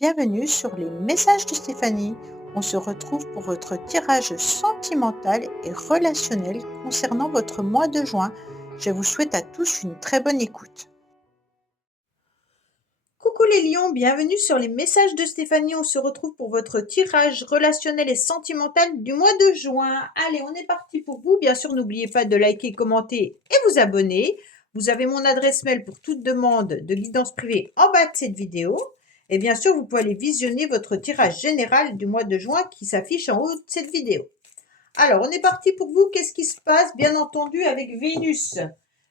Bienvenue sur les messages de Stéphanie. On se retrouve pour votre tirage sentimental et relationnel concernant votre mois de juin. Je vous souhaite à tous une très bonne écoute. Coucou les lions, bienvenue sur les messages de Stéphanie. On se retrouve pour votre tirage relationnel et sentimental du mois de juin. Allez, on est parti pour vous. Bien sûr, n'oubliez pas de liker, commenter et vous abonner. Vous avez mon adresse mail pour toute demande de guidance privée en bas de cette vidéo. Et bien sûr, vous pouvez aller visionner votre tirage général du mois de juin qui s'affiche en haut de cette vidéo. Alors, on est parti pour vous. Qu'est-ce qui se passe? Bien entendu, avec Vénus.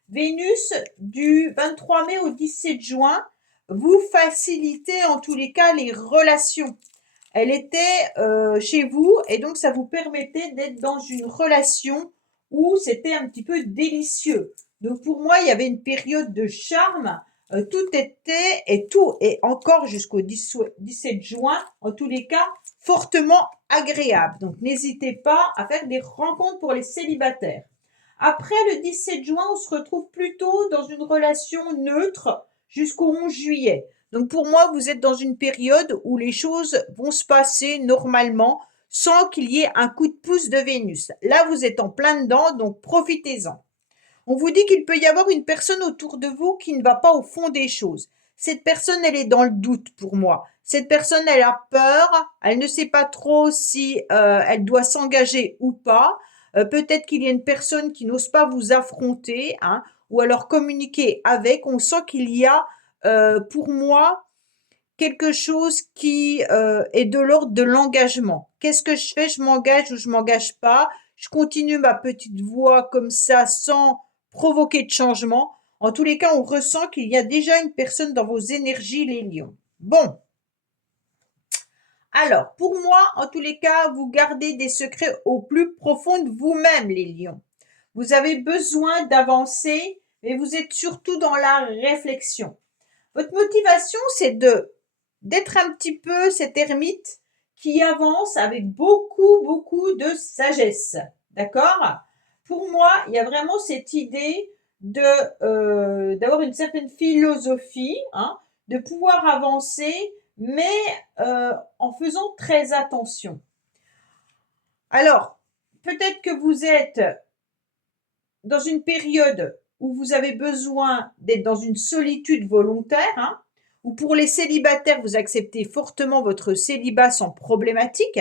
Vénus, du 23 mai au 17 juin, vous facilitez en tous les cas les relations. Elle était chez vous et donc ça vous permettait d'être dans une relation où c'était un petit peu délicieux. Donc pour moi, il y avait une période de charme. Tout était et tout et encore jusqu'au 17 juin, en tous les cas, fortement agréable. Donc n'hésitez pas à faire des rencontres pour les célibataires. Après le 17 juin, on se retrouve plutôt dans une relation neutre jusqu'au 11 juillet. Donc pour moi, vous êtes dans une période où les choses vont se passer normalement sans qu'il y ait un coup de pouce de Vénus. Là, vous êtes en plein dedans, donc profitez-en. On vous dit qu'il peut y avoir une personne autour de vous qui ne va pas au fond des choses. Cette personne, elle est dans le doute pour moi. Cette personne, elle a peur, elle ne sait pas trop si elle doit s'engager ou pas. Peut-être qu'il y a une personne qui n'ose pas vous affronter, hein, ou alors communiquer avec. On sent qu'il y a, pour moi, quelque chose qui est de l'ordre de l'engagement. Qu'est-ce que je fais? Je m'engage ou je m'engage pas? Je continue ma petite voie comme ça sans provoquer de changement. En tous les cas, on ressent qu'il y a déjà une personne dans vos énergies, les lions. Bon, alors, pour moi, en tous les cas, vous gardez des secrets au plus profond de vous-même, les lions. Vous avez besoin d'avancer, mais vous êtes surtout dans la réflexion. Votre motivation, c'est d'être un petit peu cet ermite qui avance avec beaucoup, beaucoup de sagesse. D'accord? Pour moi, il y a vraiment cette idée d'avoir une certaine philosophie, hein, de pouvoir avancer, mais en faisant très attention. Alors, peut-être que vous êtes dans une période où vous avez besoin d'être dans une solitude volontaire, hein, ou pour les célibataires, vous acceptez fortement votre célibat sans problématique,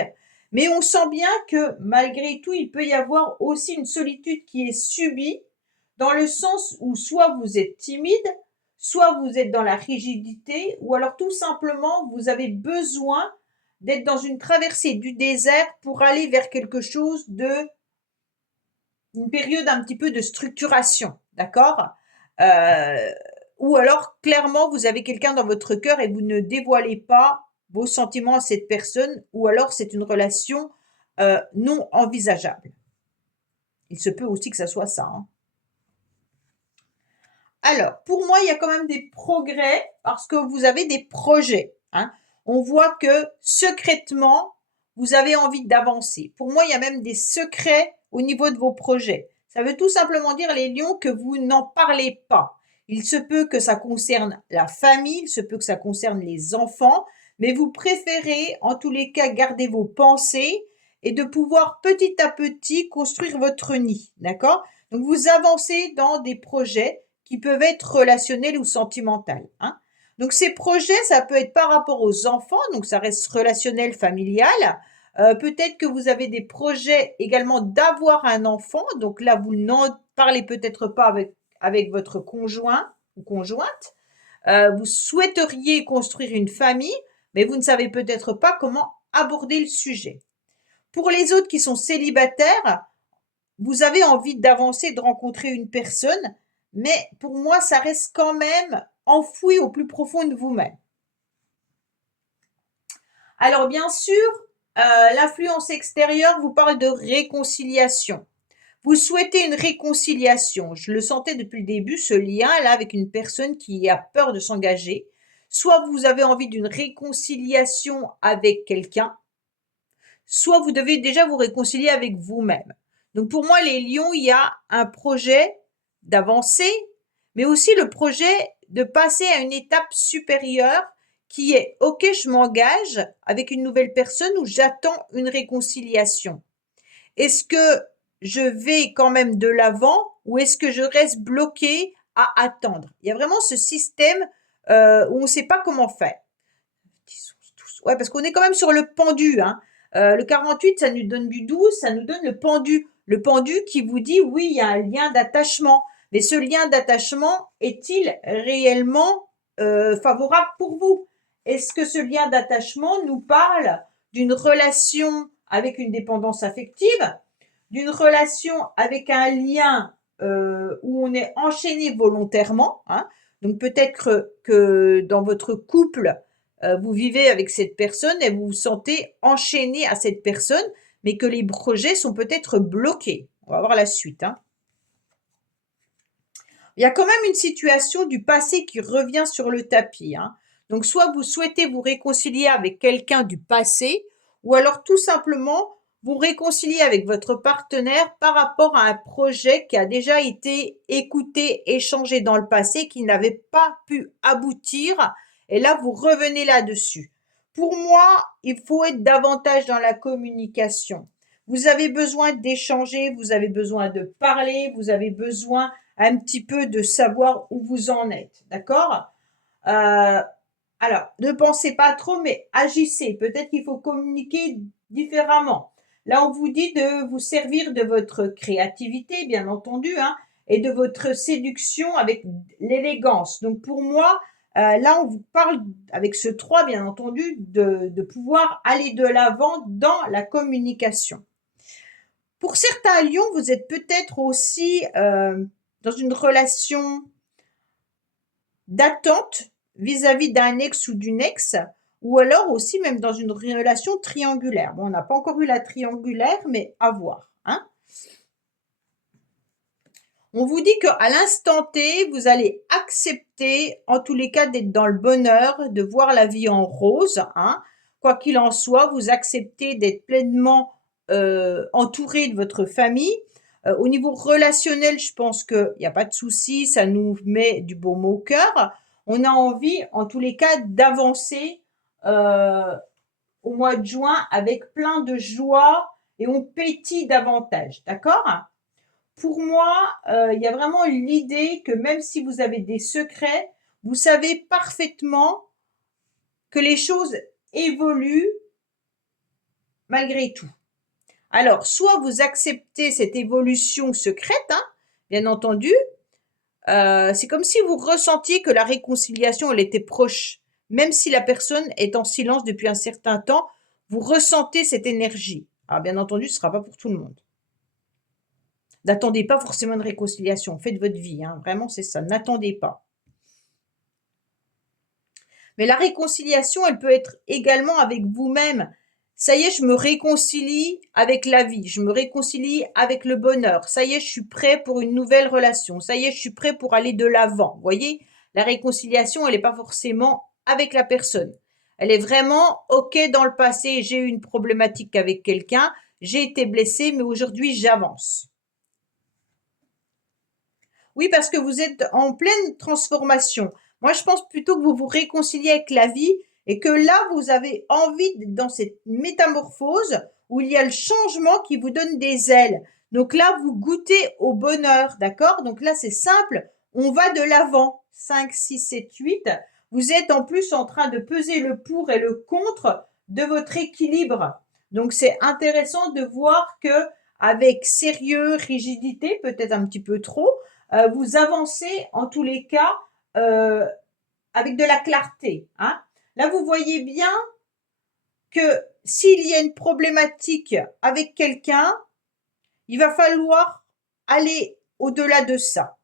mais on sent bien que malgré tout, il peut y avoir aussi une solitude qui est subie, dans le sens où soit vous êtes timide, soit vous êtes dans la rigidité, ou alors tout simplement, vous avez besoin d'être dans une traversée du désert pour aller vers quelque chose de une période un petit peu de structuration, d'accord? Euh, ou alors, clairement, vous avez quelqu'un dans votre cœur et vous ne dévoilez pas vos sentiments à cette personne, ou alors c'est une relation non envisageable. Il se peut aussi que ça soit ça, hein. Alors, pour moi, il y a quand même des progrès parce que vous avez des projets, hein. On voit que secrètement, vous avez envie d'avancer. Pour moi, il y a même des secrets au niveau de vos projets. Ça veut tout simplement dire, les lions, que vous n'en parlez pas. Il se peut que ça concerne la famille, il se peut que ça concerne les enfants, mais vous préférez, en tous les cas, garder vos pensées et de pouvoir petit à petit construire votre nid, d'accord? Donc, vous avancez dans des projets qui peuvent être relationnels ou sentimentales, hein. Donc ces projets, ça peut être par rapport aux enfants, donc ça reste relationnel, familial. Peut-être que vous avez des projets également d'avoir un enfant, donc là vous n'en parlez peut-être pas avec votre conjoint ou conjointe. Vous souhaiteriez construire une famille, mais vous ne savez peut-être pas comment aborder le sujet. Pour les autres qui sont célibataires, vous avez envie d'avancer, de rencontrer une personne, mais pour moi, ça reste quand même enfoui au plus profond de vous-même. Alors bien sûr, l'influence extérieure vous parle de réconciliation. Vous souhaitez une réconciliation. Je le sentais depuis le début, ce lien là avec une personne qui a peur de s'engager. Soit vous avez envie d'une réconciliation avec quelqu'un, soit vous devez déjà vous réconcilier avec vous-même. Donc pour moi, les lions, il y a un projet d'avancer, mais aussi le projet de passer à une étape supérieure qui est OK, je m'engage avec une nouvelle personne ou j'attends une réconciliation? Est-ce que je vais quand même de l'avant ou est-ce que je reste bloqué à attendre? Il y a vraiment ce système où on ne sait pas comment faire. Ouais, parce qu'on est quand même sur le pendu, hein. Le 48, ça nous donne du 12, ça nous donne le pendu. Le pendu qui vous dit oui, il y a un lien d'attachement. Mais ce lien d'attachement est-il réellement favorable pour vous? Est-ce que ce lien d'attachement nous parle d'une relation avec une dépendance affective, d'une relation avec un lien où on est enchaîné volontairement, hein? Donc peut-être que dans votre couple, vous vivez avec cette personne et vous vous sentez enchaîné à cette personne, mais que les projets sont peut-être bloqués. On va voir la suite, hein. Il y a quand même une situation du passé qui revient sur le tapis, hein. Donc soit vous souhaitez vous réconcilier avec quelqu'un du passé, ou alors tout simplement vous réconcilier avec votre partenaire par rapport à un projet qui a déjà été écouté, échangé dans le passé, qui n'avait pas pu aboutir. Et là, vous revenez là-dessus. Pour moi, il faut être davantage dans la communication. Vous avez besoin d'échanger, vous avez besoin de parler, vous avez besoin un petit peu de savoir où vous en êtes, d'accord? Alors, ne pensez pas trop, mais agissez. Peut-être qu'il faut communiquer différemment. Là, on vous dit de vous servir de votre créativité, bien entendu, hein, et de votre séduction avec l'élégance. Donc, pour moi, là, on vous parle avec ce 3, bien entendu, de pouvoir aller de l'avant dans la communication. Pour certains lions, vous êtes peut-être aussi dans une relation d'attente vis-à-vis d'un ex ou d'une ex, ou alors aussi même dans une relation triangulaire. Bon, on n'a pas encore eu la triangulaire, mais à voir, hein. On vous dit qu'à l'instant T, vous allez accepter, en tous les cas, d'être dans le bonheur, de voir la vie en rose, hein. Quoi qu'il en soit, vous acceptez d'être pleinement entouré de votre famille. Au niveau relationnel, je pense qu'il n'y a pas de souci, ça nous met du baume au cœur. On a envie, en tous les cas, d'avancer au mois de juin avec plein de joie et on pétille davantage, d'accord? Pour moi, il y a vraiment l'idée que même si vous avez des secrets, vous savez parfaitement que les choses évoluent malgré tout. Alors, soit vous acceptez cette évolution secrète, hein, bien entendu, c'est comme si vous ressentiez que la réconciliation, elle était proche. Même si la personne est en silence depuis un certain temps, vous ressentez cette énergie. Alors, bien entendu, ce ne sera pas pour tout le monde. N'attendez pas forcément une réconciliation. Faites votre vie, hein. Vraiment, c'est ça. N'attendez pas. Mais la réconciliation, elle peut être également avec vous-même. Ça y est, je me réconcilie avec la vie. Je me réconcilie avec le bonheur. Ça y est, je suis prêt pour une nouvelle relation. Ça y est, je suis prêt pour aller de l'avant. Vous voyez, la réconciliation, elle n'est pas forcément avec la personne. Elle est vraiment, OK, dans le passé, j'ai eu une problématique avec quelqu'un. J'ai été blessée, mais aujourd'hui, j'avance. Oui, parce que vous êtes en pleine transformation. Moi, je pense plutôt que vous vous réconciliez avec la vie et que là, vous avez envie d'être dans cette métamorphose où il y a le changement qui vous donne des ailes. Donc là, vous goûtez au bonheur, d'accord? Donc là, c'est simple, on va de l'avant. 5, 6, 7, 8. Vous êtes en plus en train de peser le pour et le contre de votre équilibre. Donc c'est intéressant de voir que avec sérieux, rigidité, peut-être un petit peu trop, vous avancez en tous les cas avec de la clarté, hein. Là, vous voyez bien que s'il y a une problématique avec quelqu'un, il va falloir aller au-delà de ça.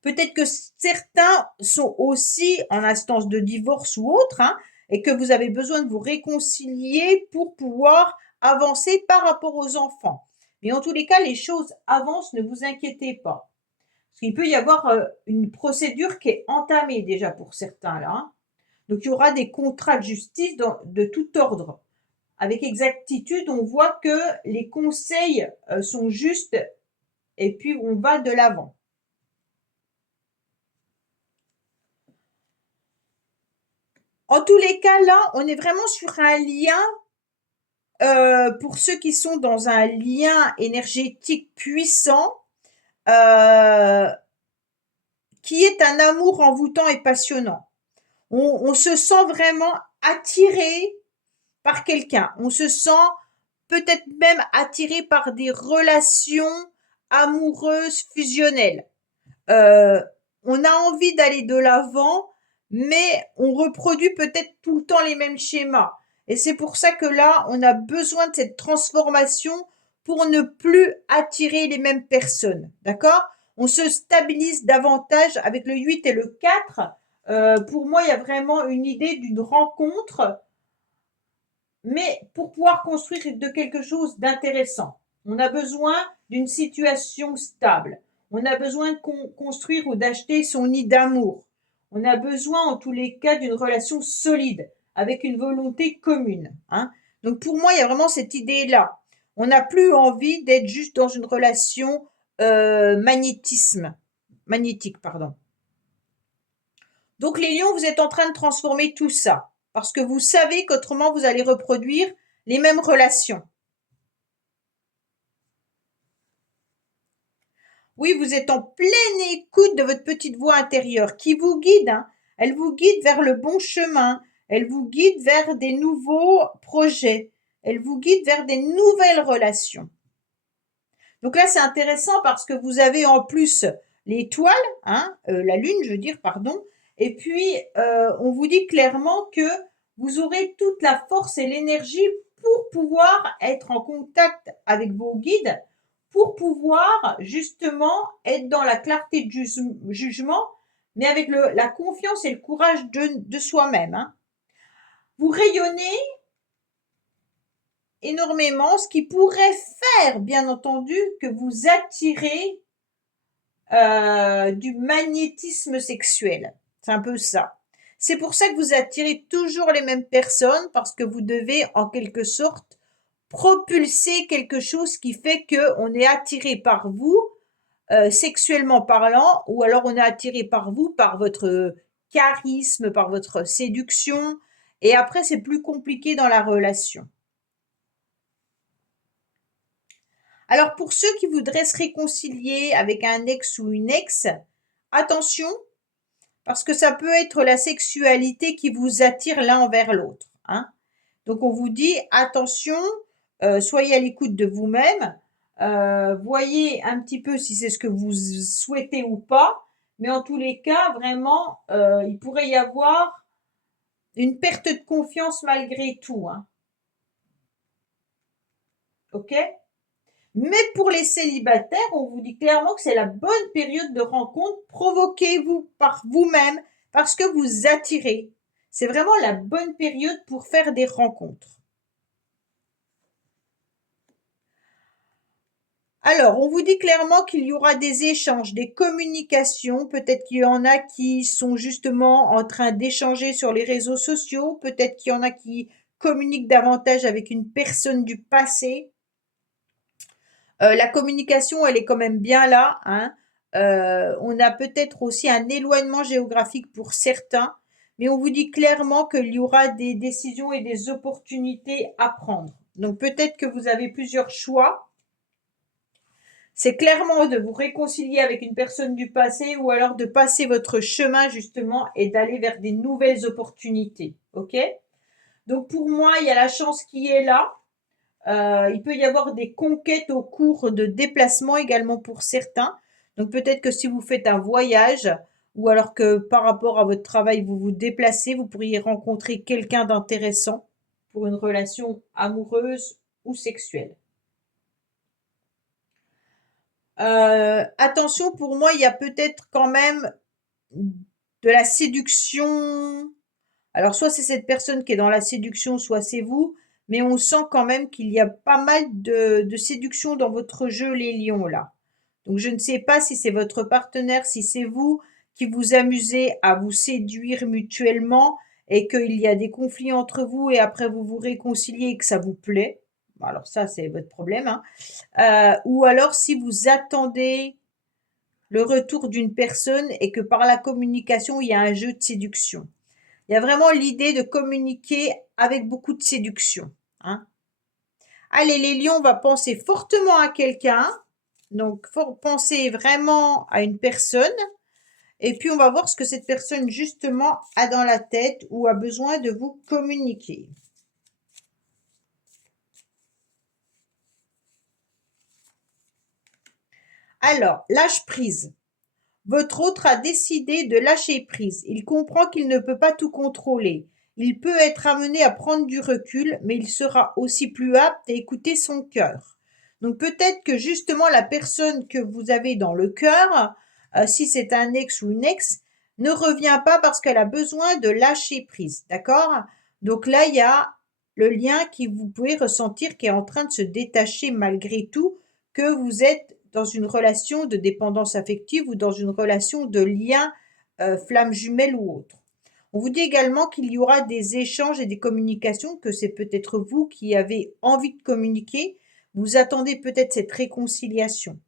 Peut-être que certains sont aussi en instance de divorce ou autre, hein, et que vous avez besoin de vous réconcilier pour pouvoir avancer par rapport aux enfants. Mais en tous les cas, les choses avancent, ne vous inquiétez pas. Parce qu'il peut y avoir une procédure qui est entamée déjà pour certains là, hein. Donc il y aura des contrats de justice de tout ordre. Avec exactitude, on voit que les conseils sont justes et puis on va de l'avant. En tous les cas, là, on est vraiment sur un lien, pour ceux qui sont dans un lien énergétique puissant, euh, qui est un amour envoûtant et passionnant. On se sent vraiment attiré par quelqu'un. On se sent peut-être même attiré par des relations amoureuses fusionnelles. Euh, on a envie d'aller de l'avant, mais on reproduit peut-être tout le temps les mêmes schémas. Et c'est pour ça que là, on a besoin de cette transformation pour ne plus attirer les mêmes personnes. D'accord? On se stabilise davantage avec le 8 et le 4. Pour moi, il y a vraiment une idée d'une rencontre, mais pour pouvoir construire de quelque chose d'intéressant. On a besoin d'une situation stable. On a besoin de construire ou d'acheter son nid d'amour. On a besoin, en tous les cas, d'une relation solide, avec une volonté commune. Hein. Donc pour moi, il y a vraiment cette idée-là. On n'a plus envie d'être juste dans une relation magnétique, pardon. Donc les lions, vous êtes en train de transformer tout ça, parce que vous savez qu'autrement, vous allez reproduire les mêmes relations. Oui, vous êtes en pleine écoute de votre petite voix intérieure qui vous guide. Hein. Elle vous guide vers le bon chemin. Elle vous guide vers des nouveaux projets. Elle vous guide vers des nouvelles relations. Donc là, c'est intéressant parce que vous avez en plus l'étoile, hein, la lune, je veux dire, pardon. Et puis, on vous dit clairement que vous aurez toute la force et l'énergie pour pouvoir être en contact avec vos guides, pour pouvoir justement être dans la clarté de jugement, mais avec la confiance et le courage de soi-même. Hein. Vous rayonnez énormément, ce qui pourrait faire, bien entendu, que vous attirez du magnétisme sexuel. C'est un peu ça. C'est pour ça que vous attirez toujours les mêmes personnes, parce que vous devez, en quelque sorte, propulser quelque chose qui fait qu'on est attiré par vous, sexuellement parlant, ou alors on est attiré par vous, par votre charisme, par votre séduction, et après c'est plus compliqué dans la relation. Alors pour ceux qui voudraient se réconcilier avec un ex ou une ex, attention, parce que ça peut être la sexualité qui vous attire l'un envers l'autre. Hein. Donc on vous dit attention, soyez à l'écoute de vous-même, voyez un petit peu si c'est ce que vous souhaitez ou pas, mais en tous les cas, vraiment, il pourrait y avoir une perte de confiance malgré tout. Hein. Ok? Mais pour les célibataires, on vous dit clairement que c'est la bonne période de rencontre. Provoquez-vous par vous-même parce que vous attirez. C'est vraiment la bonne période pour faire des rencontres. Alors, on vous dit clairement qu'il y aura des échanges, des communications. Peut-être qu'il y en a qui sont justement en train d'échanger sur les réseaux sociaux. Peut-être qu'il y en a qui communiquent davantage avec une personne du passé. La communication, elle est quand même bien là. Hein. On a peut-être aussi un éloignement géographique pour certains, mais on vous dit clairement qu'il y aura des décisions et des opportunités à prendre. Donc peut-être que vous avez plusieurs choix. C'est clairement de vous réconcilier avec une personne du passé ou alors de passer votre chemin justement et d'aller vers des nouvelles opportunités. Ok? Donc pour moi, il y a la chance qui est là. Il peut y avoir des conquêtes au cours de déplacements également pour certains. Donc peut-être que si vous faites un voyage ou alors que par rapport à votre travail, vous vous déplacez, vous pourriez rencontrer quelqu'un d'intéressant pour une relation amoureuse ou sexuelle. Attention, pour moi, il y a peut-être quand même de la séduction. Alors, soit c'est cette personne qui est dans la séduction, soit c'est vous, mais on sent quand même qu'il y a pas mal de séduction dans votre jeu, les lions, là. Donc, je ne sais pas si c'est votre partenaire, si c'est vous qui vous amusez à vous séduire mutuellement et qu'il y a des conflits entre vous et après vous vous réconciliez et que ça vous plaît. Bon, alors ça, c'est votre problème. Hein. Ou alors si vous attendez le retour d'une personne et que par la communication, il y a un jeu de séduction. Il y a vraiment l'idée de communiquer avec beaucoup de séduction, hein. Allez, les lions, on va penser fortement à quelqu'un. Donc, penser vraiment à une personne. Et puis, on va voir ce que cette personne, justement, a dans la tête ou a besoin de vous communiquer. Alors, lâche prise. Votre autre a décidé de lâcher prise. Il comprend qu'il ne peut pas tout contrôler. Il peut être amené à prendre du recul, mais il sera aussi plus apte à écouter son cœur. Donc peut-être que justement la personne que vous avez dans le cœur, si c'est un ex ou une ex, ne revient pas parce qu'elle a besoin de lâcher prise. D'accord? Donc là, il y a le lien qui vous pouvez ressentir qui est en train de se détacher malgré tout, que vous êtes dans une relation de dépendance affective ou dans une relation de lien flamme jumelle ou autre. On vous dit également qu'il y aura des échanges et des communications, que c'est peut-être vous qui avez envie de communiquer. Vous attendez peut-être cette réconciliation.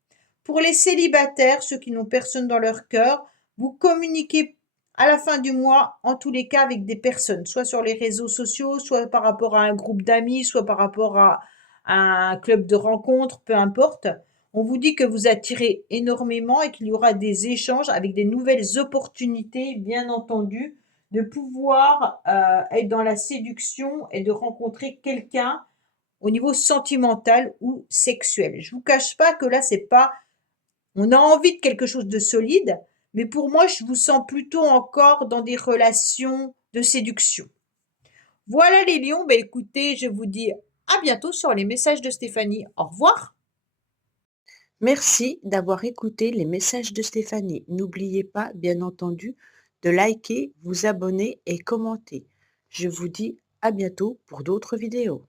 Pour les célibataires, ceux qui n'ont personne dans leur cœur, vous communiquez à la fin du mois, en tous les cas, avec des personnes, soit sur les réseaux sociaux, soit par rapport à un groupe d'amis, soit par rapport à un club de rencontres, peu importe. On vous dit que vous attirez énormément et qu'il y aura des échanges avec des nouvelles opportunités, bien entendu, de pouvoir être dans la séduction et de rencontrer quelqu'un au niveau sentimental ou sexuel. Je vous cache pas que là, c'est pas, on a envie de quelque chose de solide, mais pour moi, je vous sens plutôt encore dans des relations de séduction. Voilà les lions, bah écoutez, je vous dis à bientôt sur les messages de Stéphanie. Au revoir. Merci d'avoir écouté les messages de Stéphanie. N'oubliez pas, bien entendu, de liker, vous abonner et commenter. Je vous dis à bientôt pour d'autres vidéos.